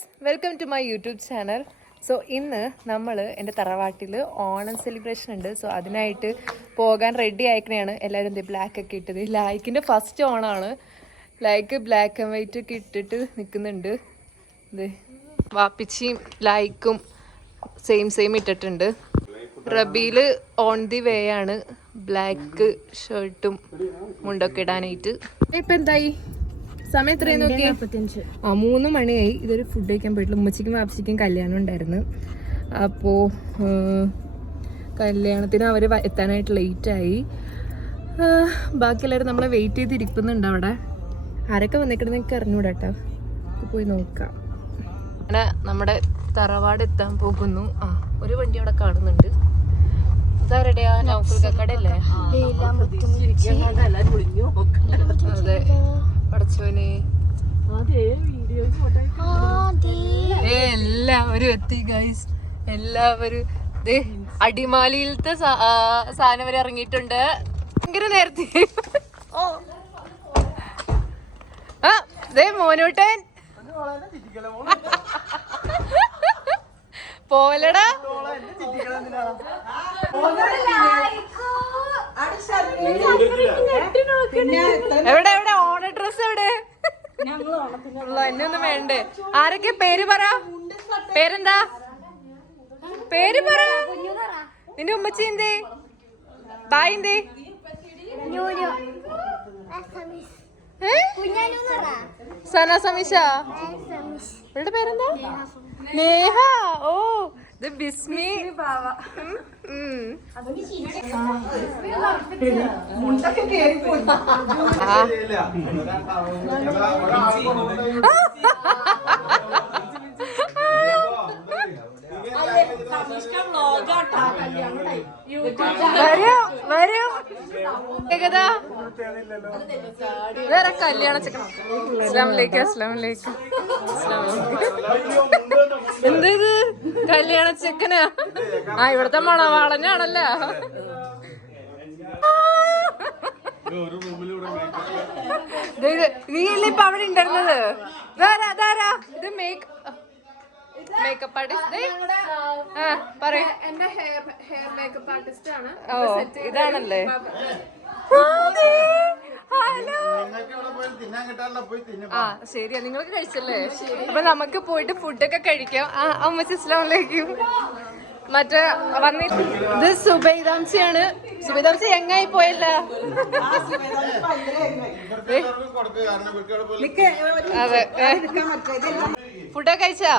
Guys, welcome to my YouTube channel. So ഇന്ന് നമ്മൾ എൻ്റെ തറവാട്ടിൽ ഓണം സെലിബ്രേഷൻ ഉണ്ട്. സോ അതിനായിട്ട് പോകാൻ റെഡി ആയിക്കണെയാണ്. എല്ലാവരും എന്ത് ബ്ലാക്ക് ഒക്കെ ഇട്ടത്. ലൈക്കിൻ്റെ ഫസ്റ്റ് ഓണമാണ്. ലൈക്ക് ബ്ലാക്ക് ആൻഡ് വൈറ്റ് ഒക്കെ ഇട്ടിട്ട് നിൽക്കുന്നുണ്ട്. ഇത് വാപ്പിച്ചിയും ലൈക്കും സെയിം ഇട്ടിട്ടുണ്ട്. റബീൽ ഓൺ ദി വേ ആണ്, ബ്ലാക്ക് ഷർട്ടും മുണ്ടൊക്കെ ഇടാനായിട്ട്. ഇപ്പം എന്തായി സമയം എത്രയും നോക്കി? 3 മണിയായി. ഇതൊരു ഫുഡ് കഴിക്കാൻ പോയിട്ടുള്ള ഉമ്മച്ചിക്കും വാപ്പച്ചിക്കും കല്യാണം ഉണ്ടായിരുന്നു. അപ്പോൾ കല്യാണത്തിന് അവർ എത്താനായിട്ട് ലേറ്റായി. ബാക്കി എല്ലാവരും നമ്മളെ വെയിറ്റ് ചെയ്തിരിക്കുന്നുണ്ട് അവിടെ. ആരൊക്കെ വന്നിട്ട് നിങ്ങൾക്ക് അറിഞ്ഞൂടാ കേട്ടോ. പോയി നോക്കാം. അങ്ങനെ നമ്മുടെ തറവാട് എത്താൻ പോകുന്നു. ഒരു വണ്ടി അവിടെ കാണുന്നുണ്ട്. ഇതാരുടെയാ? നൗഫൽ കക്കടല്ലേ? അതെ, പടച്ചോനെ എല്ലാവരും എത്തി ഗൈസ്. എല്ലാവരും അടിമാലിയിലത്തെ സാധനം വരെ ഇറങ്ങിയിട്ടുണ്ട്. ഭയങ്കര നേരത്തെ. മോനോട്ടൻ പോലടാ. എവിടെ എവിടെ ഓണ ഡ്രസ് എവിടെ? എന്നെ ഒന്നും വേണ്ടേ? ആരൊക്കെ പേര് പറ. പേരെന്താ? പേര് പറ. നിന്റെ ഉമ്മച്ചി എന്തേ? ബായ് എന്തേ? സന സമീഷ. ഇവളുടെ പേരെന്താ? നേഹ. ഓ, ഇത് ബിസ്മി. വേറെ കല്യാണ ചെക്കൻ. അസ്സലാമലൈക്കും. എന്തത് കല്യാണ ചെക്കനാ? ഇവിടത്തെ മണവാളനാണല്ലോ. നീ അല്ലേ ഇപ്പൊ അവിടെ ഉണ്ടായിരുന്നത്? ഇത് മേക്കപ്പ് ആർട്ടിസ്റ്റ്. എന്റെ ഹെയർ മേക്കപ്പ് ആർട്ടിസ്റ്റ് ആണ്. ഓ, ഇതാണല്ലേ? ശരിയാ, നിങ്ങൾക്ക് കഴിച്ചല്ലേ? അപ്പൊ നമുക്ക് പോയിട്ട് ഫുഡൊക്കെ കഴിക്കാം. അമ്മച്ചി അസ്സലാമലൈക്കും. മറ്റേ വന്നിട്ട് ഇത് സുബൈദാംസിയാണ്. സുബൈദാംസി എങ്ങായി പോയല്ല. അതെ, ഫുഡൊക്കെ കഴിച്ചാ?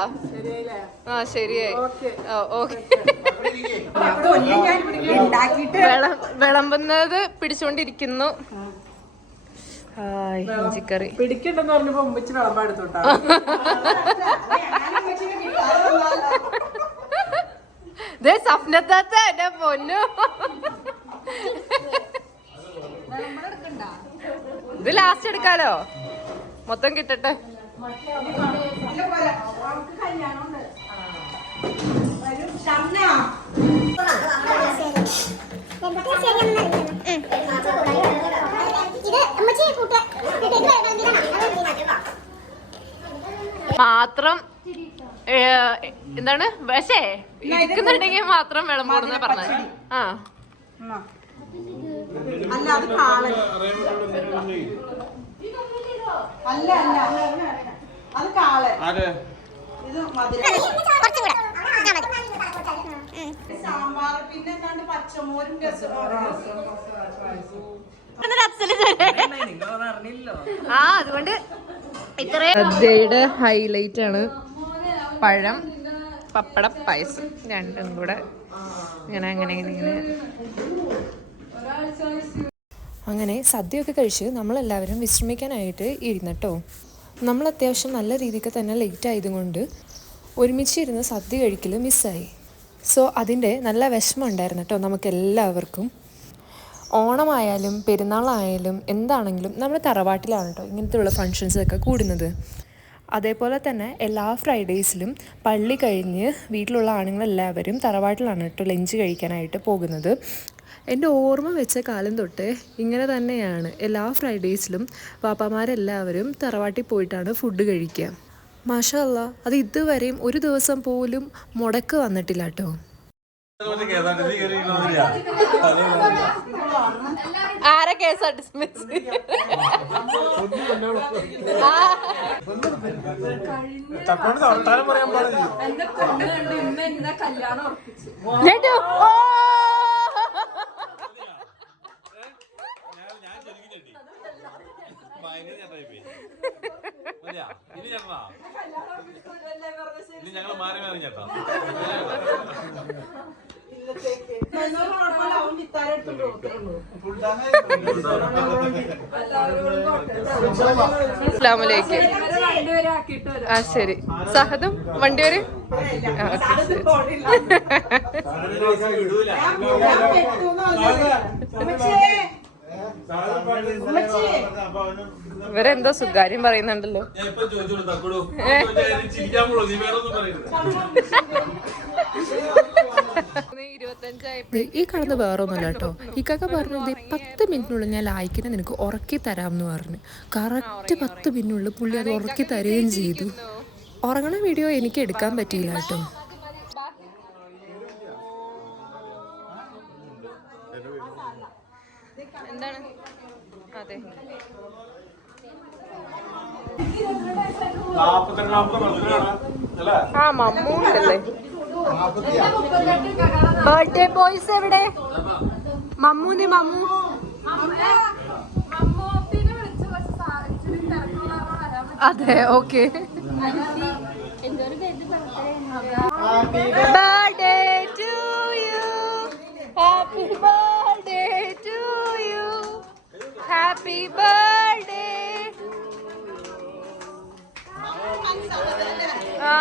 ശരിയായി. ഓക്കെ. വിളമ്പുന്നത് പിടിച്ചോണ്ടിരിക്കുന്നു. ഇഞ്ചിക്കറി പിടിക്കണ്ടെന്ന് പറഞ്ഞപ്പോ ഉമ്മച്ചി വിളമ്പാടുത്തോട്ടാ. സ്വപ്നത്താത്ത എന്റെ പൊന്നു. ഇത് ലാസ്റ്റ് എടുക്കാലോ, മൊത്തം കിട്ടട്ടെ. മാത്രം എന്താണ് പക്ഷേ ഇരിക്കുന്നുണ്ടെങ്കിൽ മാത്രം വിളമ്പൂടുന്ന പറഞ്ഞത്. അതുകൊണ്ട് സദ്യയുടെ ഹൈലൈറ്റ് ആണ് പഴം, പപ്പട പായസം. രണ്ടും കൂടെ അങ്ങനെ സദ്യയൊക്കെ കഴിച്ച് നമ്മളെല്ലാവരും വിശ്രമിക്കാനായിട്ട് ഇരുന്നട്ടോ. നമ്മൾ അത്യാവശ്യം നല്ല രീതിക്ക് തന്നെ ലേറ്റ് ആയതുകൊണ്ട് ഒരുമിച്ചിരുന്ന് സദ്യ കഴിക്കൽ മിസ്സായി. സോ അതിൻ്റെ നല്ല വിഷമം ഉണ്ടായിരുന്നു കേട്ടോ നമുക്കെല്ലാവർക്കും. ഓണമായാലും പെരുന്നാളായാലും എന്താണെങ്കിലും നമ്മൾ തറവാട്ടിലാണ് കേട്ടോ ഇങ്ങനത്തെയുള്ള ഫങ്ഷൻസൊക്കെ കൂടുന്നത്. അതേപോലെ തന്നെ എല്ലാ ഫ്രൈഡേയ്സിലും പള്ളി കഴിഞ്ഞ് വീട്ടിലുള്ള ആണുങ്ങളെല്ലാവരും തറവാട്ടിലാണ് കേട്ടോ ലഞ്ച് കഴിക്കാനായിട്ട് പോകുന്നത്. എൻ്റെ ഓർമ്മ വെച്ച കാലം തൊട്ട് ഇങ്ങനെ തന്നെയാണ്. എല്ലാ ഫ്രൈഡേയ്സിലും പാപ്പാമാരെല്ലാവരും തറവാട്ടിൽ പോയിട്ടാണ് ഫുഡ് കഴിക്കുക. മാഷാ അല്ലാ, അത് ഇതുവരെയും ഒരു ദിവസം പോലും മുടക്ക് വന്നിട്ടില്ല കേട്ടോ. ആരെ KSRTC മിസ്? ഞങ്ങൾ മാറി മാറി ചേട്ടാ. ആ ശരി. സഹദും വണ്ടി വരെ ഇവരെന്തോ സുകാര്യം പറയുന്നുണ്ടല്ലോ. ഈ കാണുന്ന വേറൊന്നുമല്ല കേട്ടോ. ഇക്കാക്ക പറഞ്ഞത് 10 മിനിറ്റിനുള്ളിൽ ഞാൻ ലായിക്കിനെ നിനക്ക് ഉറക്കി തരാമെന്ന് പറഞ്ഞു. കറക്റ്റ് 10 മിനിറ്റിനുള്ളിൽ പുള്ളി അത് ഉറക്കി തരുകയും ചെയ്തു. ഉറങ്ങണ വീഡിയോ എനിക്ക് എടുക്കാൻ പറ്റിയില്ല കേട്ടോ. എന്താണ്? അതെ, ആ മമ്മൂണ്ടല്ലേ. ബർത്ത്ഡേ ബോയ്സ് എവിടെ? മമ്മൂന് മമ്മൂ അതെ, okay. Birthday to you, happy birthday to you, happy birthday. ആ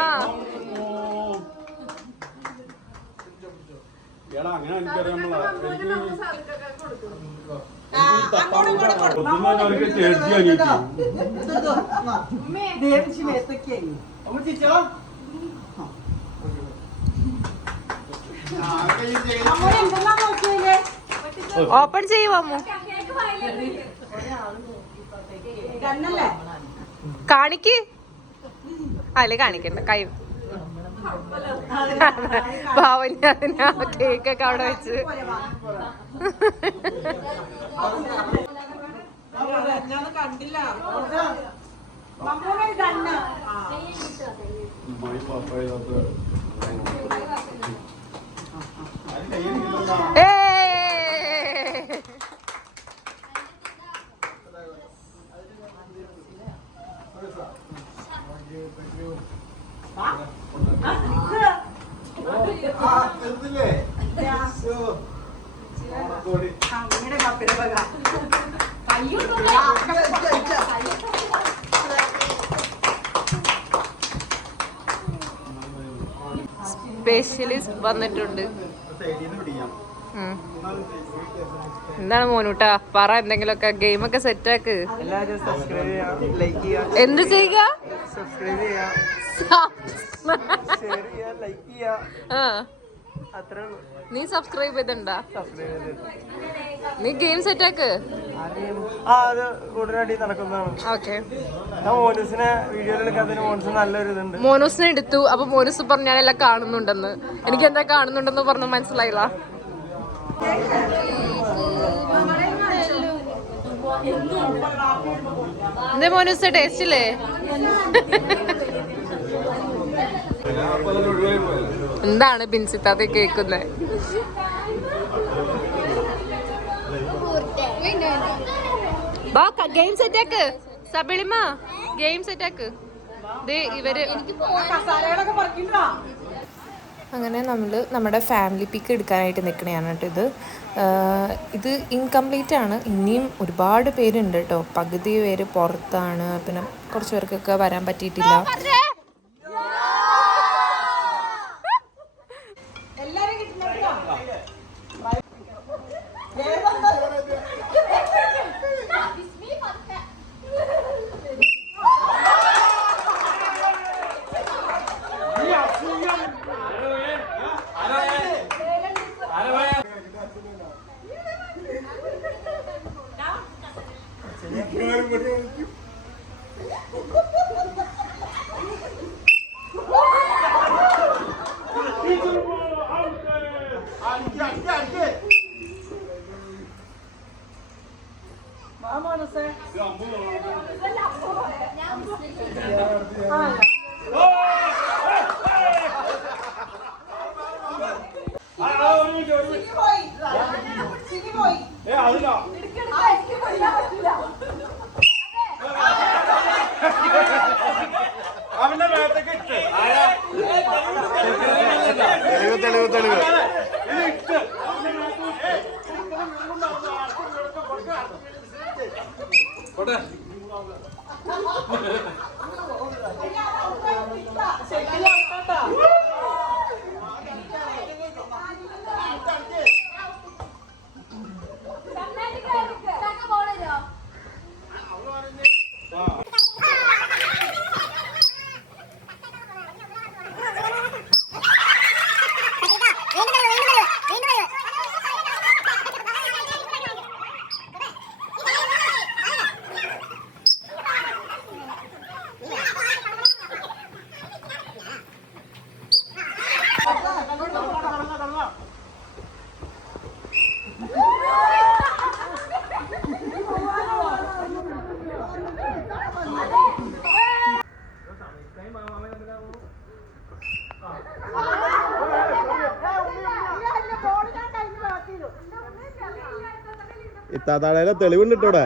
ഓപ്പൺ ചെയ്യുമോ? കാണിക്ക്. അല്ലേ കാണിക്കണ്ട, കൈ പാവന് അതിനാ കേക്കൊക്കെ അവിടെ വെച്ച്. സ്പെഷ്യലിസ്റ്റ് വന്നിട്ടുണ്ട്. എന്താണ് മോനൂട്ടാ പറ, എന്തെങ്കിലുമൊക്കെ ഗെയിമൊക്കെ സെറ്റാക്ക്. എന്ത് ചെയ്യുക? നീ സബ്സ്ക്രൈബ് ചെയ്തിട്ടുണ്ടാ? നീ ഗെയിം സെറ്റാക്ക്. ഓക്കെ, മോനൂസിനെ എടുത്തു. അപ്പൊ മോനൂസ് പറഞ്ഞു ഞാനെല്ലാം കാണുന്നുണ്ടെന്ന്. എനിക്ക് എന്താ കാണുന്നുണ്ടെന്ന് പറഞ്ഞു മനസ്സിലായില്ല. എന്തേ മോനൂസ് ടേസ്റ്റ് ഇല്ലേ? എന്താണ് ബിൻസിത്താതെ കേൾക്കുന്നത്? ഗെയിം സെറ്റാക്ക് സബിളിമ, ഗെയിം സെറ്റാക്ക്. ഇവര് അങ്ങനെ നമ്മൾ നമ്മുടെ ഫാമിലി പിക്ക് എടുക്കാനായിട്ട് നിൽക്കണതാണ് കേട്ടോ. ഇത് ഇൻകംപ്ലീറ്റ് ആണ്. ഇനിയും ഒരുപാട് പേരുണ്ട് കേട്ടോ. പകുതി പേര് പുറത്താണ്. പിന്നെ കുറച്ച് പേർക്കൊക്കെ വരാൻ പറ്റിയിട്ടില്ല. അവന്റെ മേത്തേക്ക് ഇട്ട് തെളിവ് തെളിവ് പോട്ടെ. ഇത്താത്താടയിലെ തെളിവുണ്ട് ഇവിടെ.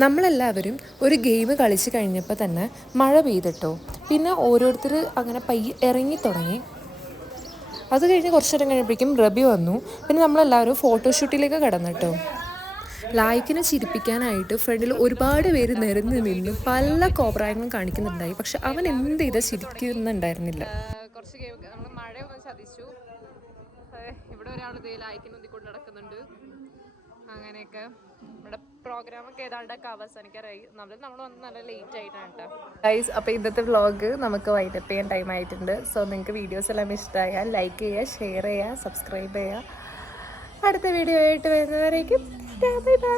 നമ്മളെല്ലാവരും ഒരു ഗെയിം കളിച്ച് കഴിഞ്ഞപ്പോൾ തന്നെ മഴ പെയ്തിട്ടോ. പിന്നെ ഓരോരുത്തർ അങ്ങനെ പയ്യെ ഇറങ്ങി തുടങ്ങി. അത് കഴിഞ്ഞ് കുറച്ച് നേരം കഴിഞ്ഞപ്പോഴേക്കും റബി വന്നു. പിന്നെ നമ്മളെല്ലാവരും ഫോട്ടോഷൂട്ടിലേക്ക് കടന്നിട്ടോ. ലായിക്കിനെ ചിരിപ്പിക്കാനായിട്ട് ഫ്രണ്ടിൽ ഒരുപാട് പേര് നിരന്ന് നിന്ന് പല കോപ്രായങ്ങളും കാണിക്കുന്നുണ്ടായി. പക്ഷെ അവൻ എന്ത് ചെയ്താൽ ചിരിക്കുന്നുണ്ടായിരുന്നില്ല. കുറച്ച് നമ്മൾ മഴ ഒന്ന് ചതിച്ചു. ഇവിടെ ഒരാൾ ഇതേ ലായിക്കിനെ ഒന്നിക്കൊണ്ട് നടക്കുന്നുണ്ട്. അങ്ങനെയൊക്കെ നമ്മുടെ പ്രോഗ്രാമൊക്കെ ഏതാണ്ടൊക്കെ അവസാനിക്കാറായി. നമ്മൾ വന്ന് നല്ല ലേറ്റ് ആയിട്ടാണ് കേട്ടോ ഗൈസ്. അപ്പോൾ ഇന്നത്തെ വ്ളോഗ് നമുക്ക് വൈൻഡപ്പ് ചെയ്യാൻ ടൈം ആയിട്ടുണ്ട്. സോ നിങ്ങൾക്ക് വീഡിയോസ് എല്ലാം ഇഷ്ടമായാൽ ലൈക്ക് ചെയ്യുക, ഷെയർ ചെയ്യുക, സബ്സ്ക്രൈബ് ചെയ്യുക. അടുത്ത വീഡിയോ ആയിട്ട് വരുന്നവരേക്കും ബൈ ബൈ.